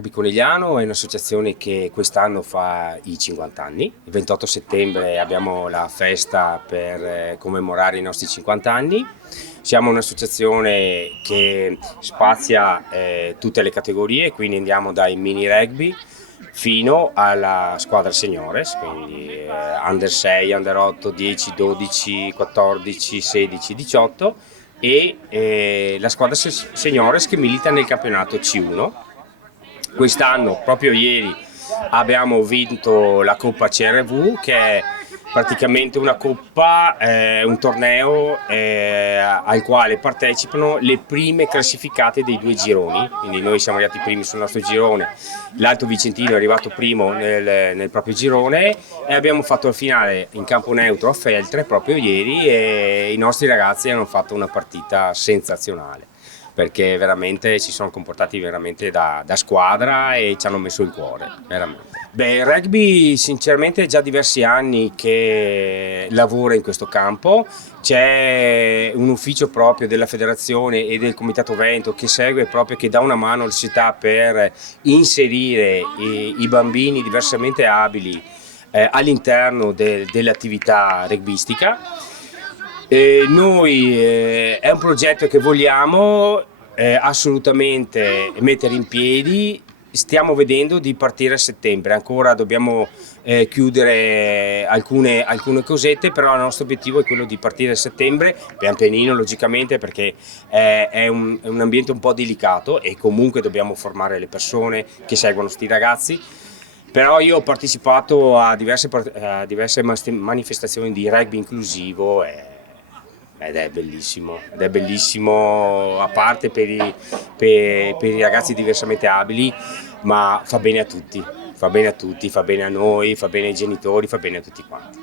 Rugby Conegliano è un'associazione che quest'anno fa i 50 anni. Il 28 settembre abbiamo la festa per commemorare i nostri 50 anni. Siamo un'associazione che spazia tutte le categorie, quindi andiamo dai mini rugby fino alla squadra seniores, quindi under 6, under 8, 10, 12, 14, 16, 18 e la squadra seniores che milita nel campionato C1. Quest'anno, proprio ieri, abbiamo vinto la Coppa CRV, che è praticamente una coppa, un torneo al quale partecipano le prime classificate dei due gironi, quindi noi siamo arrivati primi sul nostro girone, l'Alto Vicentino è arrivato primo nel proprio girone e abbiamo fatto il finale in campo neutro a Feltre proprio ieri e i nostri ragazzi hanno fatto una partita sensazionale, perché veramente si sono comportati veramente da squadra e ci hanno messo il cuore, veramente. Beh, il rugby sinceramente è già diversi anni che lavora in questo campo, c'è un ufficio proprio della federazione e del comitato Veneto che segue proprio, che dà una mano alle società per inserire i bambini diversamente abili all'interno dell'attività rugbistica. È un progetto che vogliamo assolutamente mettere in piedi. Stiamo vedendo di partire a settembre, ancora dobbiamo chiudere alcune cosette, però il nostro obiettivo è quello di partire a settembre, pian pianino logicamente, perché è un ambiente un po' delicato e comunque dobbiamo formare le persone che seguono sti ragazzi. Però io ho partecipato a diverse manifestazioni di rugby inclusivo ed è bellissimo a parte per i ragazzi diversamente abili, ma fa bene a tutti, fa bene a tutti, fa bene a noi, fa bene ai genitori, fa bene a tutti quanti.